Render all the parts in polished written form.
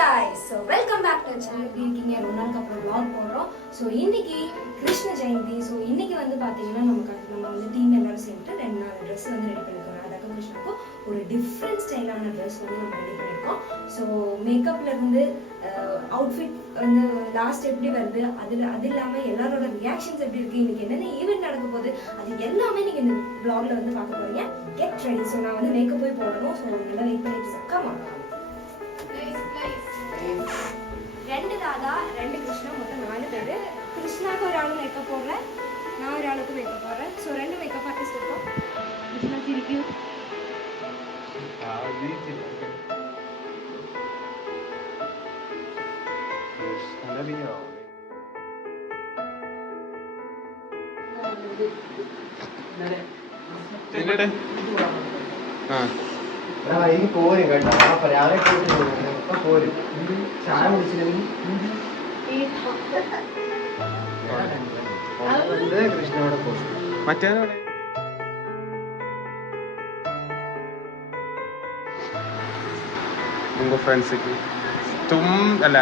guys, so welcome back to our channel. இருக்கீங்க ரொம்ப நாளுக்கு அப்புறம் vlog போடுறோம். ஸோ இன்னைக்கு கிருஷ்ண ஜெயந்தி. ஸோ இன்னைக்கு வந்து பார்த்தீங்கன்னா நம்ம வந்து டீம் எல்லாரும் சேர்ந்து 2 ட்ரெஸ் வந்து ரெடி பண்ணியிருக்கோம். ராதாக்கும் கிருஷ்ணாக்கும் ஒரு டிஃப்ரெண்ட் ஸ்டைலான ட்ரெஸ் வந்து நம்ம ரெடி பண்ணியிருக்கோம். ஸோ மேக்கப்ல இருந்து அவுட்ஃபிட் வந்து லாஸ்ட் எப்படி வருது, அது இல்லாமல் எல்லாரோட ரியாக்ஷன்ஸ் எப்படி இருக்கு, இன்னைக்கு என்னென்ன ஈவெண்ட் நடக்க போகுது, அது எல்லாமே நீங்க இந்த vlogல வந்து பார்க்க போறீங்க. Get ready. ஸோ நான் வந்து மேக்கப் போய் போடணும். ஸோ நல்லா வெயிட் பண்ணிட்டு கம் ஆன். 2 ராதா 2 கிருஷ்ணா, மொத்தம் 4 பேர். கிருஷ்ணாவுக்கு ஒரு ஆள் மேக்கப் போடுறேன், நான் ஒரு ஆளுக்கு மேக்கப் போடுறேன். ஸோ 2 மேக்கப் ஆர்டிஸ்ட் இருக்கோம். கிருஷ்ணா சிரிக்கும். ഇനി പോരും കേട്ടോ. രാവിലെ പോരും. ചായ കുടിച്ചില്ലെങ്കിൽ കൃഷ്ണോടെ പോകും. മറ്റേ ഫ്രണ്ട്സിക്ക് അല്ല,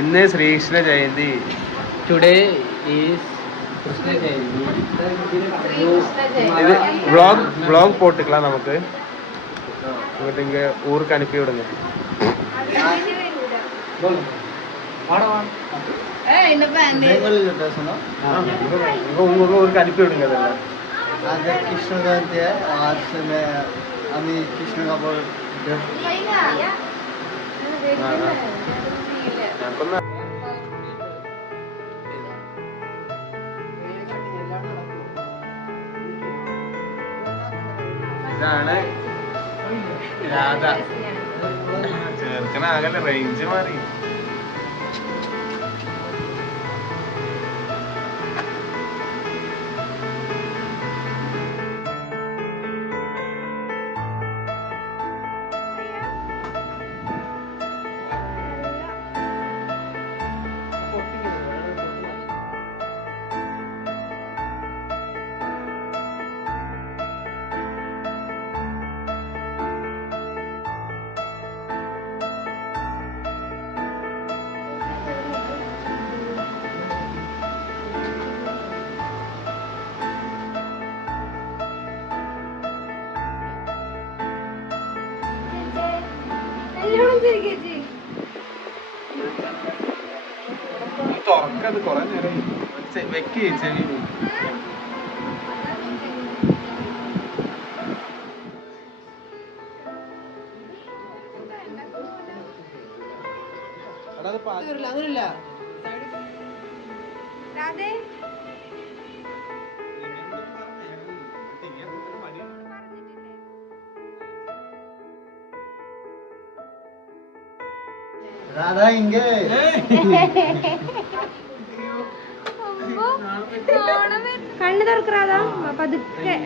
ഇന്ന് ശ്രീകൃഷ്ണ ജയന്തി. Today is Krishna Jayanti. ഇത് വ്ളോഗ് போட்டுக்கலாம். நமக்கு இங்கிட்ட இங்க ஊருக்கு அனுப்பி விடுங்க. உங்க ஊருக்கு அனுப்பி விடுங்க. आज कृष्ण जयंती है. आज मैं अभी कृष्ण का ഇതാണ് രാധ. ചേർക്കണ ആകല്ല, റേഞ്ച് മാറി. തുറക്കത് കൊറേ നേരം വെക്ക് ചെവി. അങ്ങനില്ല. രാധാ ഇங்கே കണ്ണു തുറക്കറാതാ പതുക്കെ.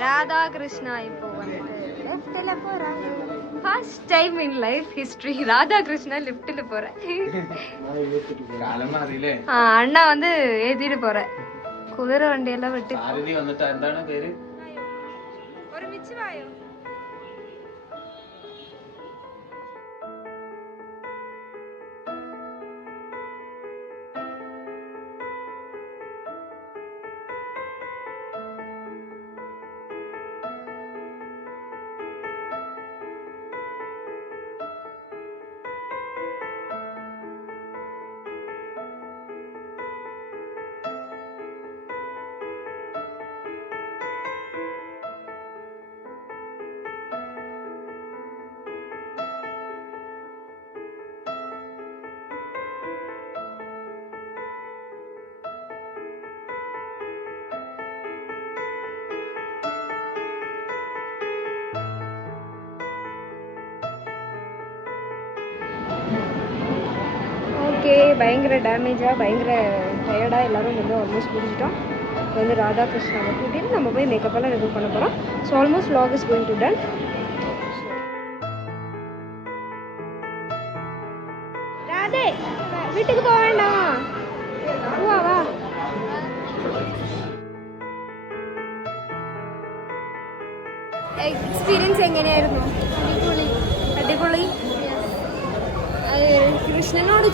ராதா கிருஷ்ணா இப்போ வந்து லெஃப்ட்ல போறாங்க. First time in life history Radha கிருஷ்ணா லெஃப்ட்ல போறேன். அண்ணா வந்து ஏத்திட்டு போறேன். குதிரை வண்டி எல்லாம் விட்டு എന്താണ് പേര്? ஒரு மிச்சி வாயோ. ஓகே, பயங்கர டேமேஜாக பயங்கர டயர்டாக எல்லோரும் வந்து ஆல்மோஸ்ட் முடிஞ்சிட்டோம். இப்போ வந்து ராதாகிருஷ்ணாவை கூட்டிட்டு நம்ம போய் மேக்கப்பெல்லாம் ரெடி பண்ண போகிறோம். So almost vlog is going to done. Radhe, வீட்டுக்கு போக வேண்டாமா? வா வா. എക്സ്പീരിയൻസ് എങ്ങനെയായിരുന്നു? അടിപൊളി. കൃഷ്ണനോട്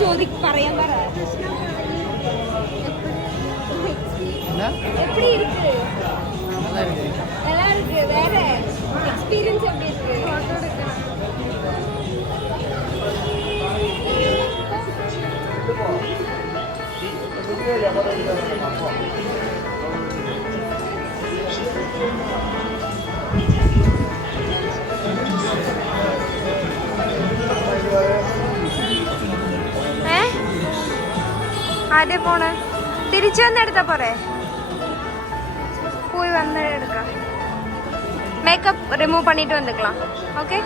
പറയാൻ പറ. எப்படி இருக்கு? நல்லா இருக்கு. வேற எக்ஸ்பீரியன்ஸ் எப்படி இருக்கு? போட்டோ எடுக்கலாம். ആരെ പോണ്? തിരിച്ചു വന്നെടുത്താ പോരെ? പോയി വന്ന് എടുക്കാം. മേക്കപ്പ് റിമൂവ് பண்ணிட்டு வந்துக்கலாம். ഓക്കെ.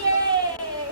Yay!